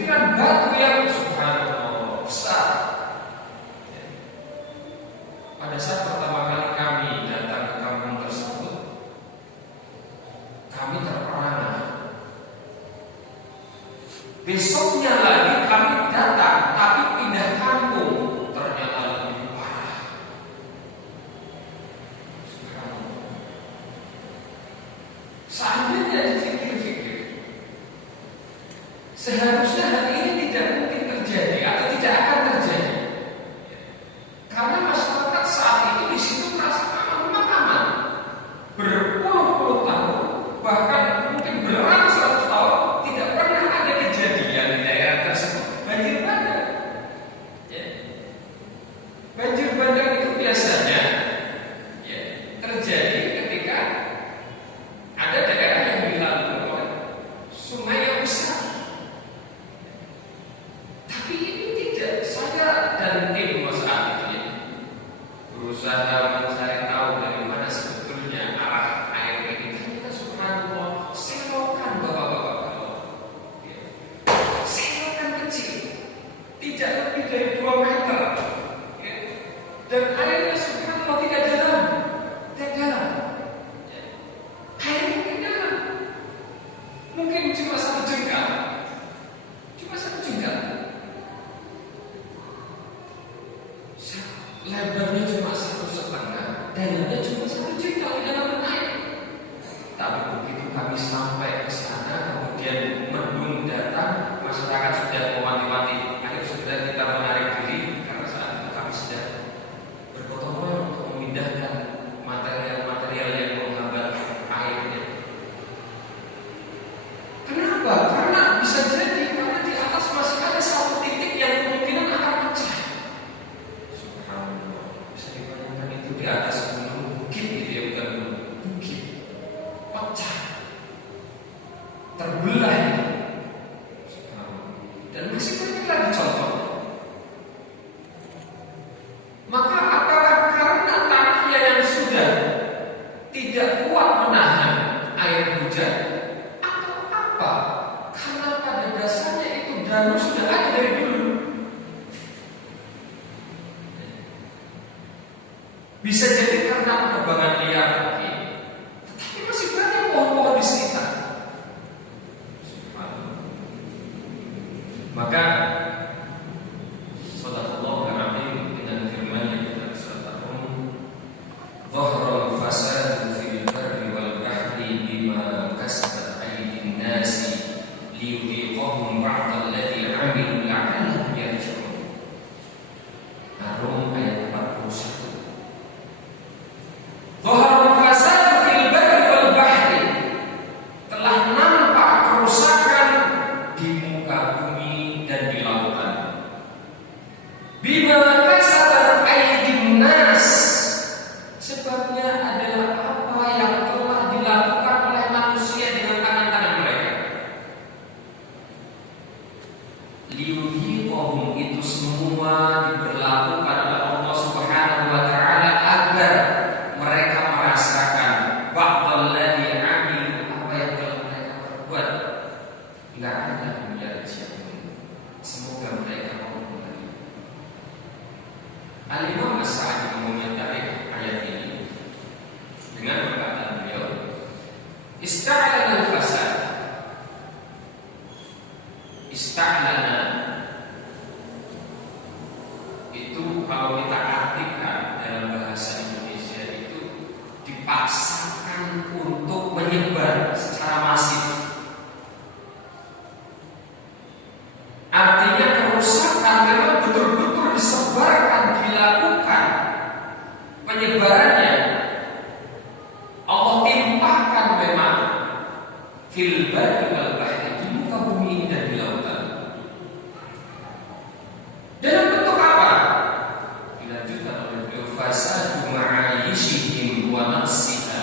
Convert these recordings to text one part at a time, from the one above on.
butiran batu yang subhanallah besar. Pada saat pertama kali kami datang ke kampung tersebut, kami terperangah. Besoknya lagi kami datang, tapi pindah kampung, ternyata lebih parah. Subhanallah. Seandainya dipikir-pikir, seharusnya hal ini tidak mungkin terjadi atau tidak akan terjadi, karena masyarakat saat itu di situ merasa aman-aman berpuluh-puluh tahun, bahkan mungkin beratus-ratus tahun tidak pernah ada kejadian di daerah tersebut banjir bandang. Banjir bandang itu biasanya terjadi ketika ada daerah yang dilalui oleh sungai yang besar. Tapi ini tidak. Saya dan tim saat itu berusaha mencari tahu dari mana sebetulnya arah air ini. Ternyata subhanallah, selokan bapak-bapak, selokan kecil, tidak lebih dari 2 meter, dan airnya subhanallah tidak dalam, tidak dalam. Airnya tidak dalam, mungkin cuma 1 jengkal, cuma 1 jengkal. Lebarnya cuma 1,5, dalamnya cuma 1 jengkal di dalam air. Tapi begitu kami sampai ke sana, kemudian mendung datang, masyarakat sudah mewanti-wanti, ayo segera kita menarik diri, karena saat itu kami sedang bergotong royong untuk memindahkan material-material yang menghambat airnya. Kenapa? Karena bisa jadi karena di atas masih ada 1 titik yang kemungkinan akan pecah. Subhanallah, bisa dibayangkan itu di atas gunung bukit gitu ya, bukan gunung, bukit pecah, terbelah itu. Dan masih banyak lagi contoh. Maka apakah karena tanahnya yang sudah tidak kuat menahan air hujan, atau apa? Karena pada dasarnya itu danau sudah ada dari dulu. Bisa jadi karena penebangan liar mungkin, tetapi masih banyak pohon-pohon di sekitar. Maka Sadaqallahu al-Azim dengan firman-Nya dalam surat Ar-Rum, "Dhahara al-fasadu fil barri wal bahri bima kasabat aydin nasi liyudhiqahum ba'da alladhi 'amilu la'allahum yarji'un." Ar-Rum ayat 41. Dhahara al-fasadu fil barri wal bahri, telah nampak kerusakan di muka bumi dan di lautan. Bima kasabat aydin nas, sebabnya adalah apa yang telah dilakukan oleh manusia dengan tangan-tangan mereka. Liyudhiqahum, itu semua diberlakukan oleh Allah Subhanahu wa taala agar mereka merasakan ba'dal ladzi 'amilu, apa yang telah mereka perbuat. La'allahum yarji'un, semoga mereka mau kembali. Al-Imam As-Sa'di mengomentari ayat ini dengan perkataan beliau, ista'lana al-fasad. Ista'lana itu kalau kita artikan dalam bahasa Indonesia itu dipaksakan untuk menyebar secara masif. Artinya kerusakan memang betul-betul disebarkan, dilakukan penyebarannya. Allah timpahkan memang fil barri wal bahri, di muka bumi dan di lautan. Dalam bentuk apa? Dilanjutkan oleh beliau, fasadu ma'ayishihim wa nafsiha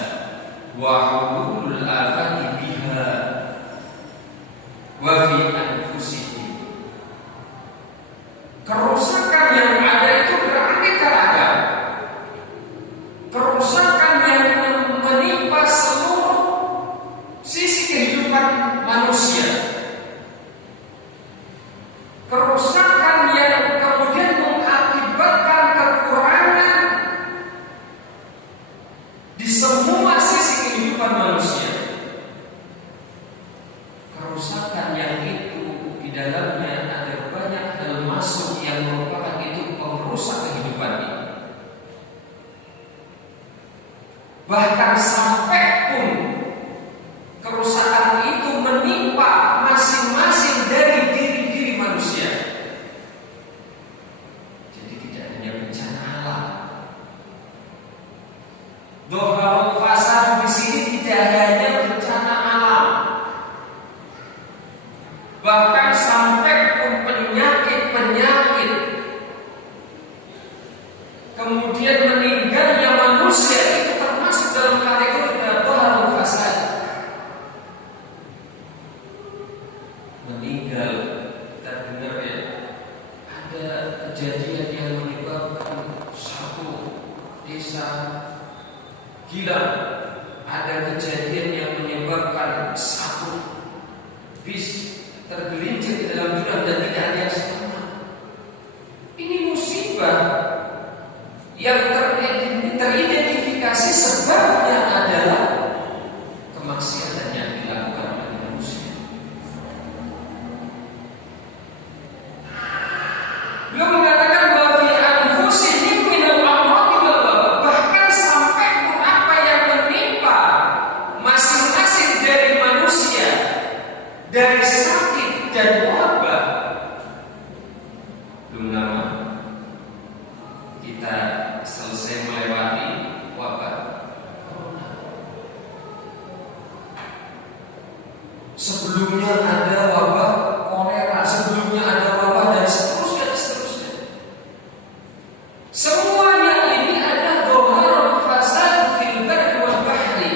kerusakan yang kemudian mengakibatkan kekurangan di semua sisi kehidupan manusia. Kerusakan yang itu di dalamnya ada banyak hal masuk yang merupakan itu perusak kehidupan ini. Bahkan sampai pun kerusakan itu menimpa masing-masing dari diri-diri manusia. Jadi tidak hanya bencana alam. Doharul fasad di sini tidak hanya bencana alam, bahkan sampai pun penyakit-penyakit, kemudian meninggalnya manusia itu termasuk dalam kategori doharul fasad. Meninggal, kita dengar ya, ada kejadian yang menyebabkan satu desa gila, ada kejadian yang menyebabkan satu bis tergelincir di dalam jurang dan tidak ada yang selamat. Ini musibah yang teridentifikasi sebabnya adalah kemaksiatan yang dilakukan oleh manusia. Beliau mengatakan bahwa fi anfusihim minal amradi wal wabah, bahkan sampai pun apa yang menimpa masing-masing dari manusia dari sakit dan wabah. Belum lama kita selesai melewati wabah corona. Sebelumnya ada wabah kolera, sebelumnya ada wabah dan seterusnya. Semuanya ini adalah doharul fasad fil barri wal bahri.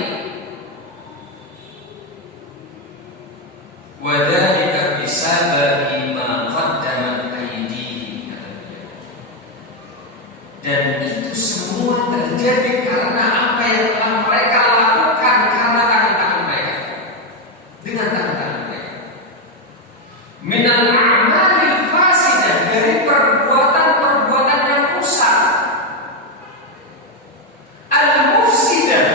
Wa dzalika bisababi ma qaddamat aydihim. Dan itu semua terjadi karena apa yang telah mereka lakukan karena tangan-tangan mereka, dengan tangan-tangan mereka. Minal a'malil fasidah, dari perbuatan-perbuatan yang rusak. Al-mufsidah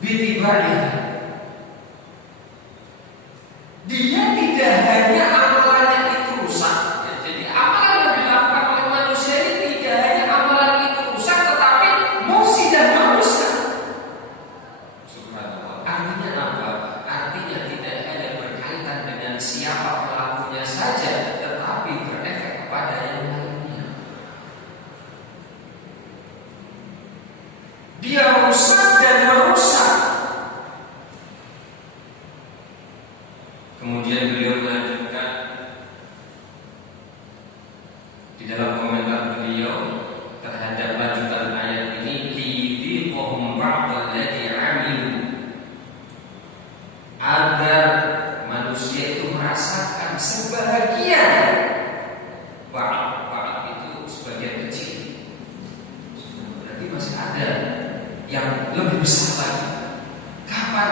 bitibaiha. Dia tidak hanya amalannya itu rusak. Jadi amalan yang dilakukan oleh manusia ini tidak hanya amalan itu rusak, tetapi mufsidah merusak. Subhanallah. Artinya apa? Artinya tidak hanya berkaitan dengan siapa pelakunya saja, tetapi berefek kepada yang lainnya. Dia rusak dan merusak. Kemudian beliau melanjutkan di dalam komentar beliau terhadap lanjutan ayat ini, lidziqhum ba'dalladzi 'amilu, agar manusia itu merasakan sebahagian. Ba'd itu sebagian kecil, berarti masih ada yang lebih besar lagi. Kapan?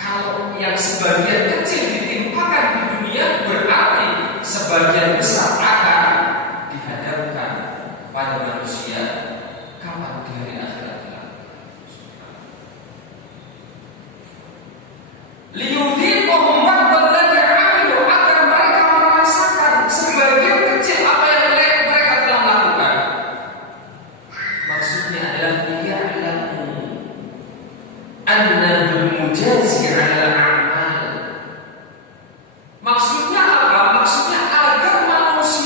Kalau yang sebagian kecil ditimpakan di dunia, berarti sebagian besar akan dihadapkan pada manusia kapan di hari akhirat kelak. Liyudhiqhum ba'dalladzi 'amilu, agar mereka merasakan sebagian kecil apa yang mereka telah lakukan. Maksudnya adalah liya'lamu annal mujazi 'alal a'mal. Maksudnya apa? Maksudnya agar manusia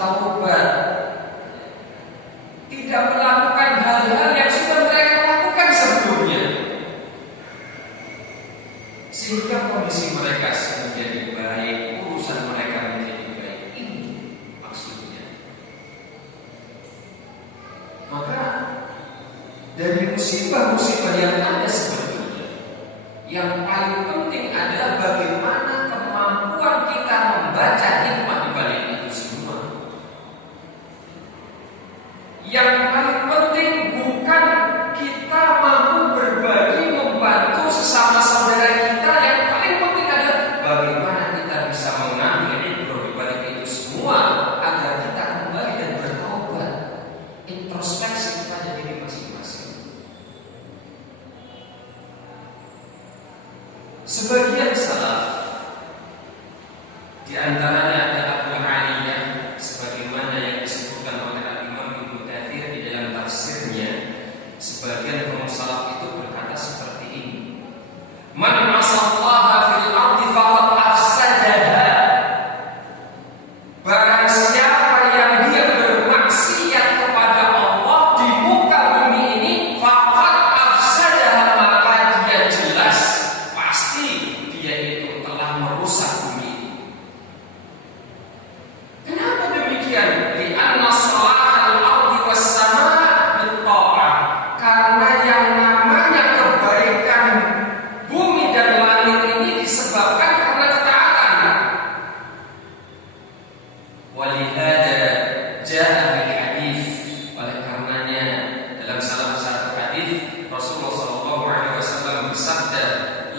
bertaubat, tidak melakukan hal-hal yang sudah mereka lakukan sebelumnya, sehingga kondisi mereka menjadi baik, urusan mereka menjadi baik. Ini maksudnya. Maka dari musibah-musibah yang ada sebetulnya, yang paling penting adalah bagaimana kemampuan kita membaca hikmah di balik itu semua. Yang paling penting bukan kita mampu berbagi, membantu sesama saudara kita. Yang paling penting adalah bagaimana kita bisa mengambil ibrah di balik itu semua agar kita kembali dan bertaubat, introspeksi kepada diri masing-masing. Sebagian salaf, di antaranya ada Abu Aliyah, sebagaimana yang disebutkan oleh Imam Ibnu Katsir di dalam tafsirnya. Sebagian kaum salaf itu berkata seperti ini: Man asallaha fil ardi faqad afsadaha. Barang siapa yang dia bermaksiat kepada Allah di muka bumi ini, faqad afsadaha, maka dia jelas pasti dia itu telah merusak bumi ini. Kenapa demikian? Li'anna salahal ardi was samaa bitta'ah. Karena yang namanya kebaikan bumi dan langit ini disebabkan karena ketaatan. Walihada jaa fil hadis. Oleh karenanya dalam salah satu hadis Rasulullah sallallahu alaihi wasallam bersabda,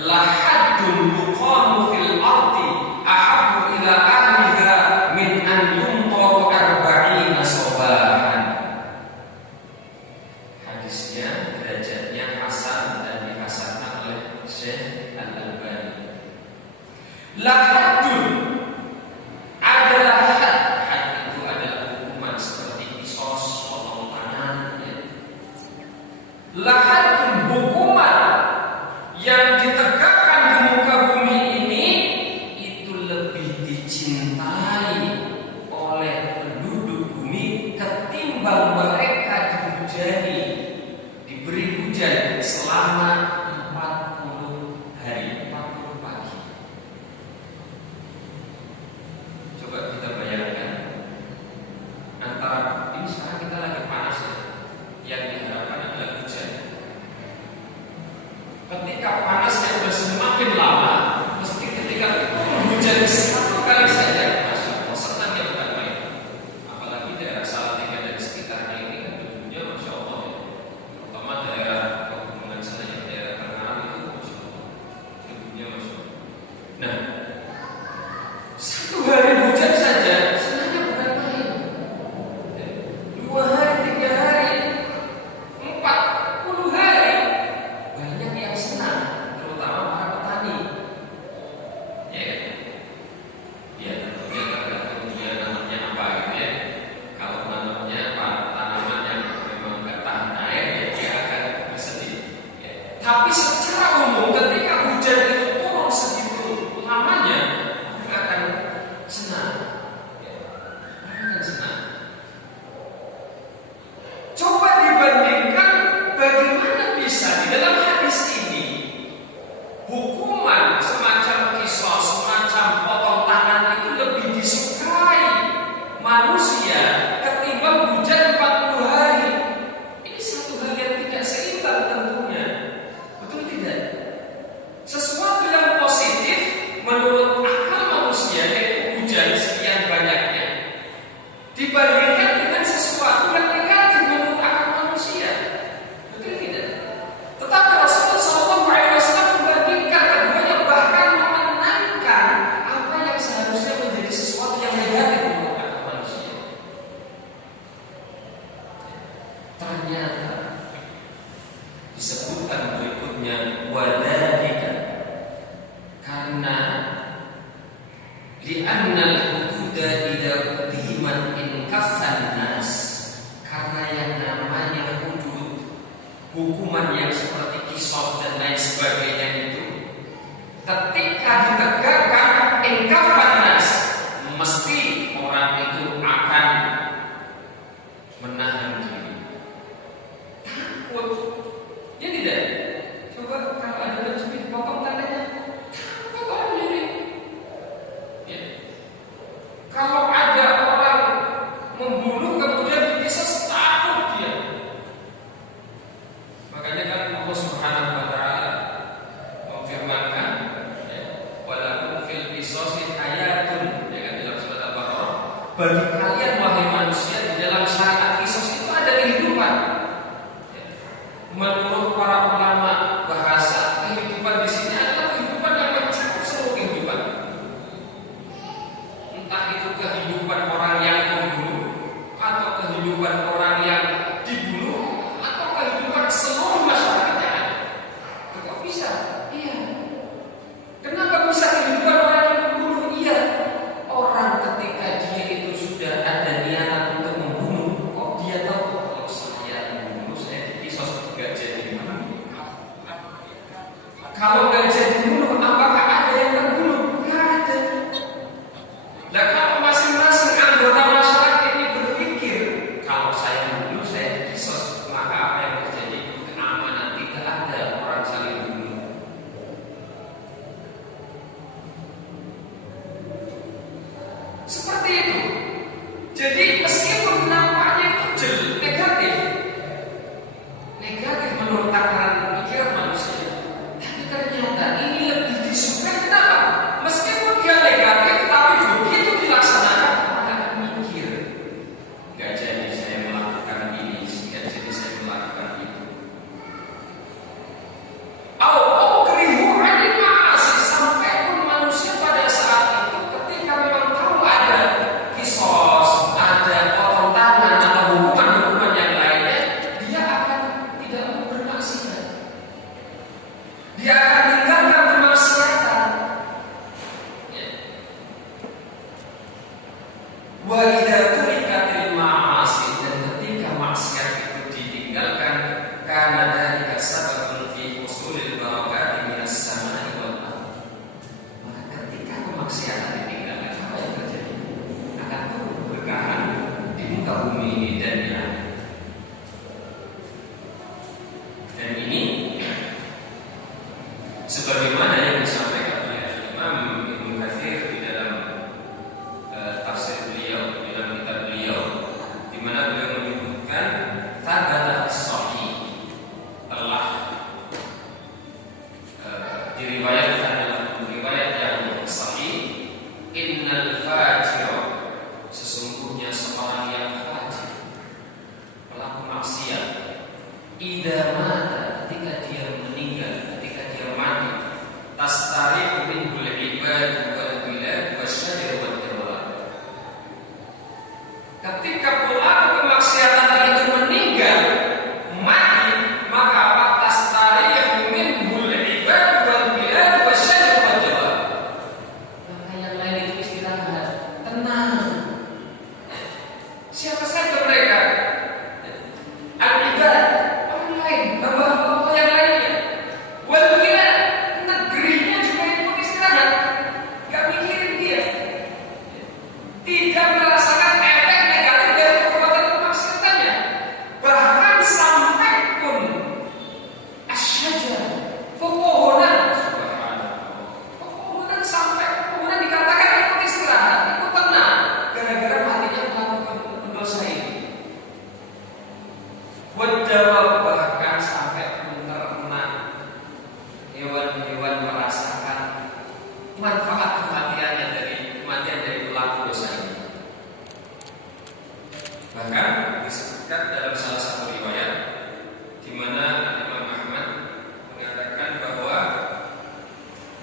la haddun yuqamu fil ardi ahabbu ila ahliha min an yumtaru arba'ina sabahan. Hadisnya derajatnya hasan dan dihasankan oleh Syekh Al-Albani. La haddun adalah had. Had itu adalah hukuman seperti kisos, potong tangan, ya. La haddun, hukuman yang ditegakkan di muka bumi ini itu lebih dicintai oleh penduduk bumi ketimbang mereka dihujani, diberi hujan selama 40 hari, 40 pagi. Coba kita bayangkan, antara ini sekarang kita lagi panas ya, yang diharapkan adalah hujan. Ketika panasnya sudah semakin lama, mesti ketika hujan satu kali saja, Masya Allah, senangnya bukan main. Apalagi daerah Salatiga dan sekitarnya ini kan dulunya Masya Allah ya. Terutama daerah pegunungan sana, yang daerah Tengah itu Masya Allah, dulunya Masya Allah. Nah, satu hari hujan saja senangnya bukan main. 2 hari, 3 hari, 40 hari, banyak yang senang, terutama para petani. Ya, ya tentunya tergantung dia namanya apa gitu ya. Kalau nanamnya tanaman yang memang nggak tahan air, ya dia akan bersedih. Ya. Tapi secara umum ketika hujan itu turun segitu lamanya, mereka akan senang. Ya. Mereka akan senang. Coba dibandingkan bagaimana bisa di dalam hadis ini hukuman semacam kisos, semacam potong tangan itu lebih disukai manusia ketimbang hujan 40 hari. Ini satu hal yang tidak seimbang tentunya. Betul tidak? Sesuatu yang positif menurut akal manusia yaitu hujan sekian banyaknya, dibandingkan dengan sesuatu yang negatif menurut akal manusia. Betul tidak? Tetapi Rasulullah SAW membandingkan keduanya, bahkan memenangkan apa yang seharusnya menjadi sesuatu yang negatif menurut akal manusia. Ternyata disebutkan berikutnya wadhalika, karena li'annal hududa idza qudimat inkafan nas, karena yang namanya hudud, hukuman yang seperti kisos dan lain sebagainya itu, ketika ditegakkan inkafan nas, mesti orang itu akan kehidupan orang yang dibunuh atau kehidupan seluruh masyarakatnya? Kok bisa? Iya. Kenapa bisa kehidupan orang yang dibunuh? Iya. Orang ketika dia itu sudah ada niatan untuk membunuh, kok dia tahu kalau saya membunuh saya dikisos gak jadi bunuh. Kalau gak jadi bunuh, apakah ada yang terbunuh? Gak ada. Nah, kalau masing-masing anggota masyarakat ini berpikir kalau saya membunuh saya dikisos, maka apa yang terjadi? Keamanan, tidak ada orang saling bunuh. Seperti itu. Jadi meskipun nampaknya itu negatif menurut takaran pikiran manusia, tapi ternyata ini lebih disukai. Kenapa? Meskipun dia negatif, tapi begitu dilaksanakan orang akan mikir, gak jadi saya melakukan ini, gak jadi saya melakukan itu. Sampai pun manusia pada saat itu ketika memang tahu ada kisos, ada potong tangan atau hukuman-hukuman yang lainnya, dia akan tidak mau bermaksiat. Dia akan tinggalkan kemaksiatan. Ya. Wa idza turikatil ma'asi, dan ketika maksiat itu ditinggalkan, karena dzalika sababun fi husulil barakati minas samai wal ardh. Maka ketika kemaksiatan ditinggalkan, apa yang terjadi? Akan turun keberkahan di muka bumi ini dan di langit. Dan ini sebagaimana yang disampaikan oleh Imam Ibnu Katsir di dalam tafsir beliau, di dalam kitab beliau, di mana beliau menyebutkan tabata sahih, telah diriwayatkan dalam riwayat yang sahih, innal fajir, sesungguhnya seorang yang fajir, pelaku maksiat, idza mata, ketika dia meninggal, ketika dia mati, tastariqu minhul ibad wal bilad wasyajar wal jawab. Ketika pelaku kemaksiatan itu meninggal, mati, maka apa? Tastariqu minhul ibad wal bilad wasyajar wal jawab. Maka yang lain itu istirahat, tenang. Siapa saja mereka? Al-ibad, orang lain, hamba-hamba yang lainnya. Wal bilad, negerinya juga ikut istirahat, gak mikirin dia, tidak merasakan efek negatif dari perbuatan kemaksiatannya. Bahkan sampai pun asyajar, pepohonan, pepohonan, sampai pepohonan dikatakan ikut istirahat, ikut tenang, gara-gara matinya melakukan pendosa ini. Wajawab, bahkan sampai pun ternak, hewan-hewan merasakan manfaat kematiannya dari kematian dari pelaku dosa ini. Bahkan disebutkan dalam salah satu riwayat di mana Imam Ahmad mengatakan bahwa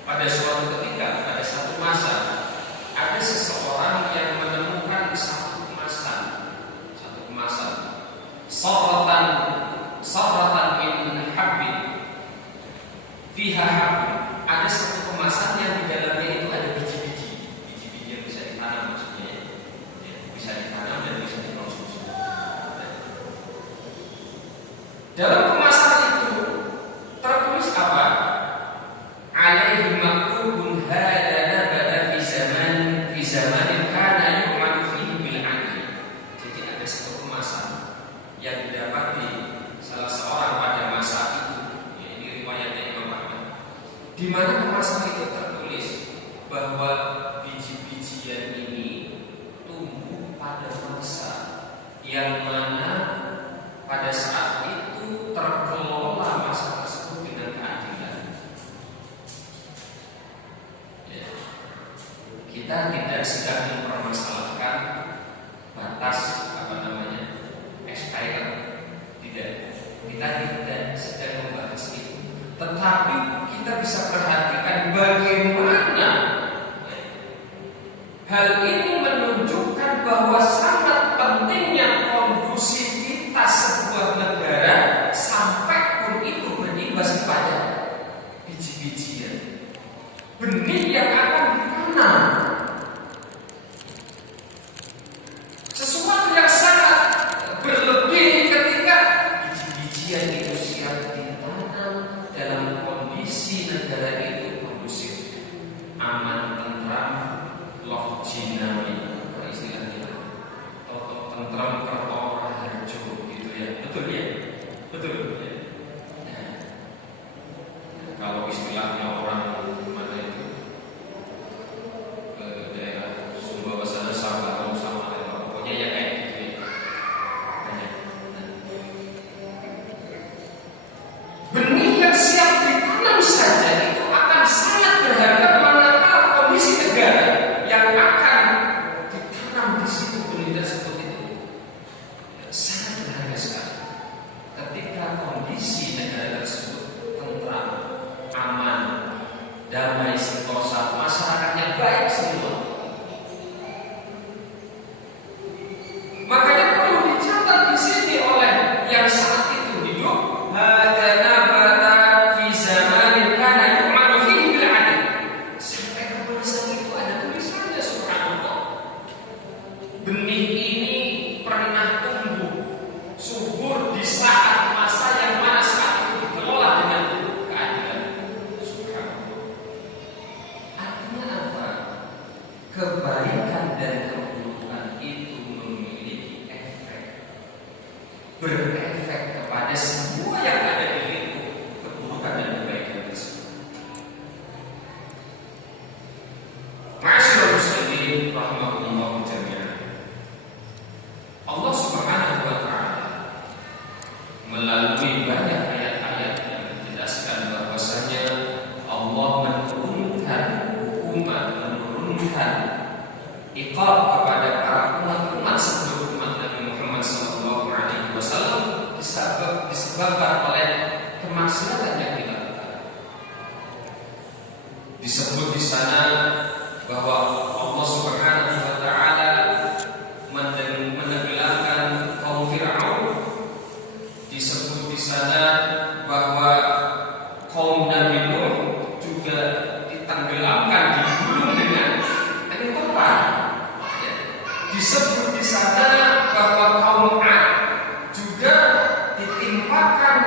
pada suatu ketika, pada satu masa, ada seseorang yang menemukan satu kemasan, saratan min habbin fiha habbin. Ada satu kemasan yang di dalamnya itu ada biji-biji yang bisa ditanam, maksudnya ya, bisa ditanam dan bisa dikonsumsi. Dalam kemasan itu tertulis apa? Alaihi maktubun hada nabata fi zamanin kana yu'madu fihi bil aqli. Jadi ada satu kemasan yang didapati salah seorang pada masa itu, ya, ini riwayatnya Imam Ahmad, di mana kemasan itu tertulis bahwa biji-bijian ini tumbuh pada masa yang mana pada saat itu terkelola masa tersebut dengan keadilan. Ya. Kita tidak sedang mempermasalahkan batas expired, tidak. Kita tidak sedang membahas itu. Tetapi kita bisa perhatikan bagaimana hal ini menunjukkan bahwa sangat pentingnya kondusi benih yang akan ditanam. Sesuatu yang sangat berlebih ketika biji-bijian itu siap ditanam dalam kondisi negara itu kondusif, aman, tentram, loh jinawi, apa istilahnya, atau tentram kertora harjo gitu ya, betul ya, betul ya. Nah, kalau istilahnya orang mana itu daerah Sumbawa sana sama pokoknya ya kayak gitu ya. Banyak. Nah, benih yang siap ditanam saja itu akan sangat berharga manakala kondisi negara yang akan ditanam di situ benih tersebut itu sangat berharga sekali. Ketika kondisi negara tersebut tentram, aman, damai, sentosa, masyarakatnya baik semua, makanya perlu dicatat di sini oleh yang saat itu hidup, hada nabata fi zamanin kana yu'malu fihi bil 'adl. Sampai ke masa itu ada tulisannya, subhanallah. Benih ini pernah tumbuh subur di saat masa yang mana saat itu dikelola dengan keadilan. Subhanallah. Artinya apa? Kebaikan dan keburukan itu memiliki efek, berefek kepada semua yang ada di lingkup keburukan dan kebaikan tersebut. Ma'asyiral muslimin rahimakumullah jami'an. Allah Subhanahu wa taala melalui banyak ayat-ayat yang menjelaskan bahwasanya Allah menurunkan hukuman, menurunkan iqab kepada para umat-umat sebelum umat Nabi Muhammad SAW disebabkan oleh kemaksiatan yang dilakukan. Disebut di sana bahwa Allah Subhanahu wa taala menenggelamkan kaum Fir'aun. Disebut di sana bahwa kaum Nabi Nuh juga ditenggelamkan, digulung dengan angin topan. Ya. Disebut di sana bahwa kaum Ad juga ditimpakan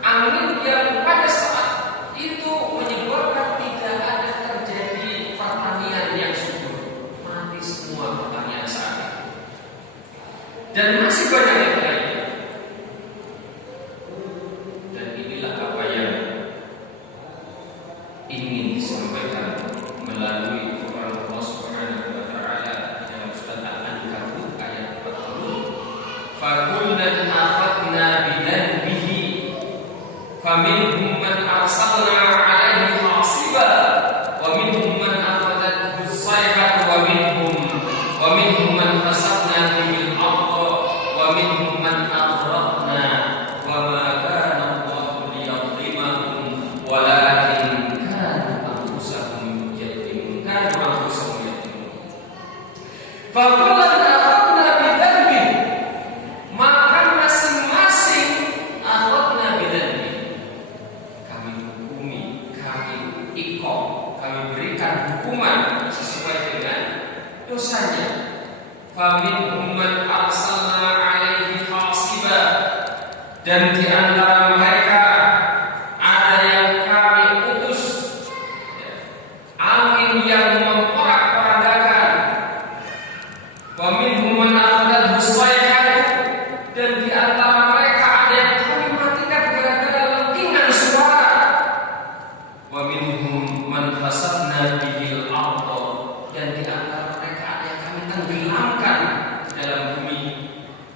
angin yang pada saat itu menyebabkan tidak ada terjadi pertanian yang subur, mati semua pertanian saat itu. Dan masih banyak yang lainnya. Dan inilah apa yang ingin disampaikan melalui Quran Allah Subhanahu wa taala dalam surat Al-Ankabut ayat 40. Fakullan akhadna bidanbihi faminhum man arsalna 'alaihi hasiba wa minhum man akhadathu as-sayhatu wa minhum man khasafna bihi al-ardha wa minhum man aghraqna wa ma kana Allahu liyadhlimahum walakin kanu anfusahum yadhlimun. Fakullan akhadna bidanbihi, maka masing-masing akhadna bidanbihi, kami hukumi, kami iqab, kami berikan hukuman sesuai dengan dosanya. Faminhum man arsalna 'alaihi hasiba, dan di antara mereka ada yang kami utus angin yang memporak-porandakan. Wa minhum man akhadathu as-sayhatu, dan di antara mereka ada yang kami matikan gara-gara lentingan suara. Wa minhum man khasafna bihi al-ardha, dan di antara mereka ada yang kami tenggelamkan dalam bumi.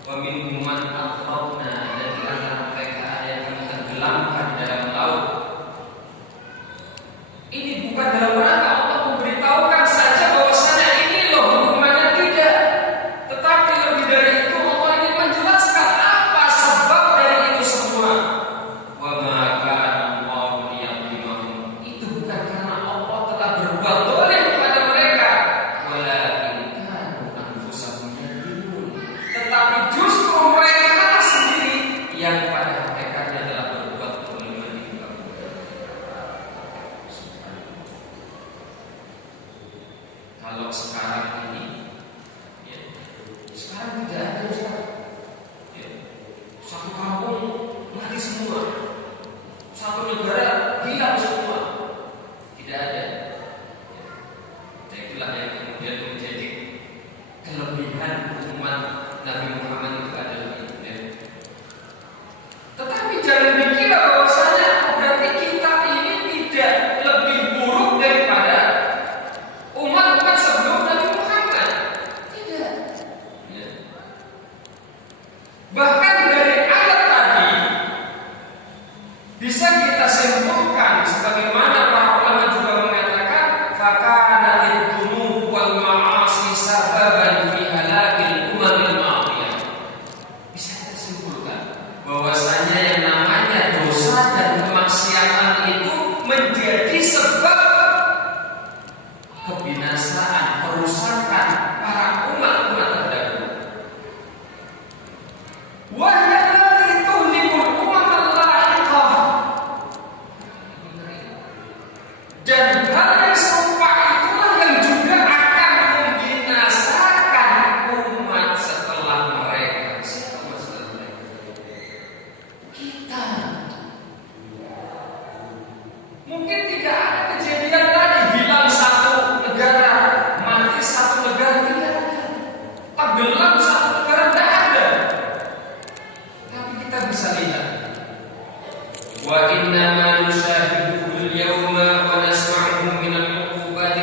Wa minhum man aghraqna, dan di antara mereka ada yang kami Satu kampung mati semua, satu negara hilang semua. Tidak ada. Nah, itulah yang kemudian menjadi kelebihan umat Nabi Muhammad itu adalah itu. Tetapi jangan dikira bahwasanya berarti kita ini tidak lebih buruk daripada umat-umat sebelum Nabi Muhammad. Tidak. Ya. Bahkan dari ayat tadi bisa kita simpulkan sebagaimana para ulama juga mengatakan fakana dzunub wal ma'asi sababan fi halakil umamil madiyah. Bisa kita simpulkan bahwasanya yang namanya dosa dan kemaksiatan itu menjadi sebab kebinasaan, kerusakan para umat-umat terdahulu. Wahyallati tuhlikul umamal lahiqah. Dan hal yang serupa itulah yang juga akan membinasakan umat setelah mereka. Siapa umat setelah mereka? Kita. Mungkin tidak ada kejadian tadi hilang satu negara, mati satu negara, tidak ada. Tenggelam satu negara, tidak ada. Tapi kita bisa lihat. Wa innama nushahiduhu al-yawma wa nasma'uhu min al-uqubat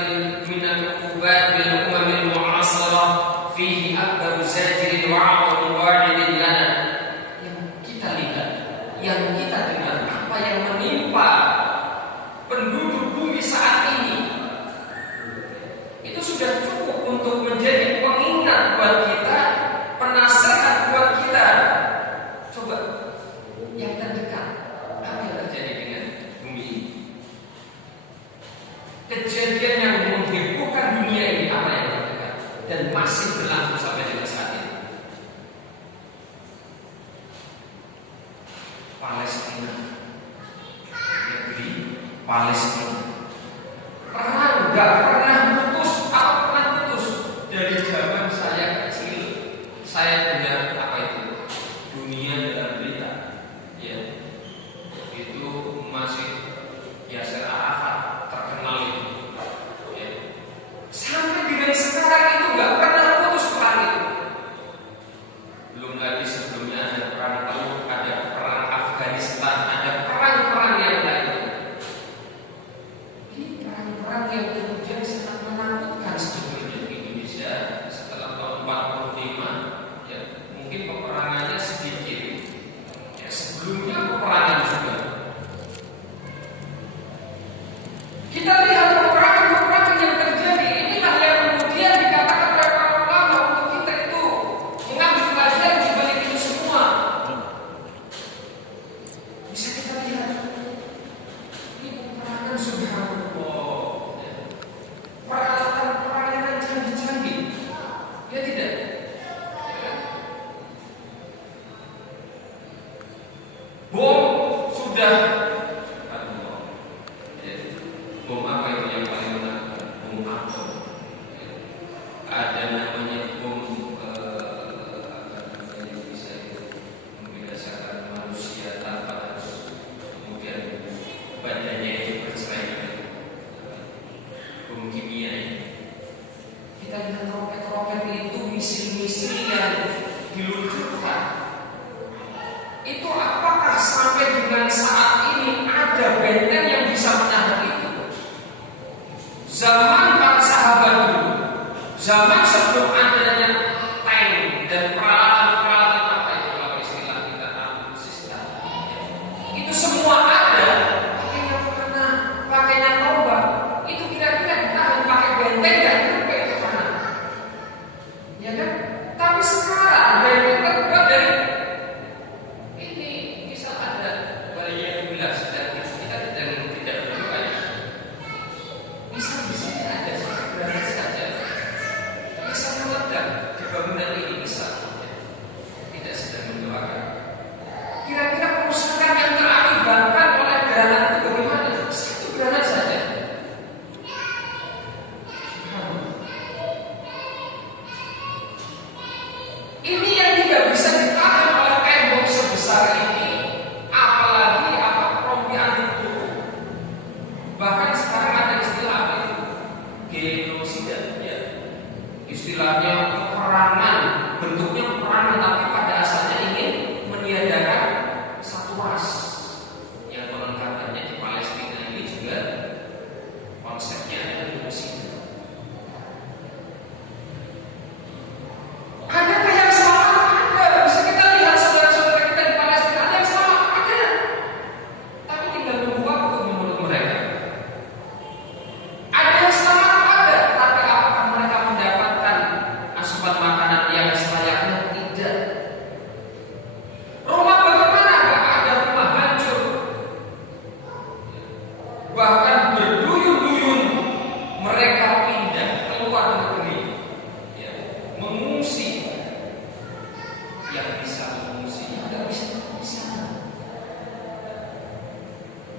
bil umam al-mu'asirah fihi akbaru zajirin wa 'aqabu wa'idin lana. Yang kita lihat, yang kita dengar, apa yang menimpa penduduk bumi saat ini, itu sudah cukup untuk menjadi pengingat buat kita, penasehat buat kita. Coba yang terdekat, apa yang terjadi dengan bumi ini? Kejadian yang menghebohkan dunia ini apa yang terdekat dan masih berlangsung sampai dengan saat ini? Palestina, negeri Palestina. Perang nggak pernah putus, apa pernah putus? Dari zaman saya kecil, saya dengar apa itu? Dunia dalam berita, ya, itu masih Yasser Arafat terkenal itu, ya. Sampai dengan sekarang itu nggak pernah putus perang itu. Belum lagi sebelumnya ada perang Teluk, ada perang Afghanistan, ada perang-perang yang lain. Ini perang-perang yang kemudian sangat menakutkan sebetulnya di Indonesia setelah tahun 45. Ya, mungkin peperangannya sedikit. Ya, sebelumnya peperangan juga. Kita lihat peperangan yang terjadi. Inilah yang kemudian dikatakan oleh para ulama untuk kita itu mengambil pelajaran di balik itu semua. Bisa kita lihat ini peperangan subhanallah. Peralatan perang yang canggih-canggih. Ya tidak. Bom sudah. Bom apa itu yang paling menakutkan? Bom atom. Ada namanya bom yang bisa membinasakan manusia tanpa harus kemudian badannya itu bercerai. Bom kimia ini. Kita lihat roket-roket itu, misil-misil yang diluncurkan. Itu apakah sampai dengan saat ini ada benteng yang bisa menahan itu? Zaman para sahabat dulu, zaman sebelum adanya tank dan peralatan-peralatan apa itu kalau istilah kita alutsista, itu semua ada. Pakainya panah, pakainya tombak, itu kira-kira ditahan pakai benteng dan sampai itu panah, ya kan? Tapi sekarang benteng terbuat dari ini, bisa ada bayi bilas dan kita tidak berdoa. Bisa di sini ada berada saja. Bisa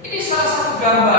Ini salah satu gambaran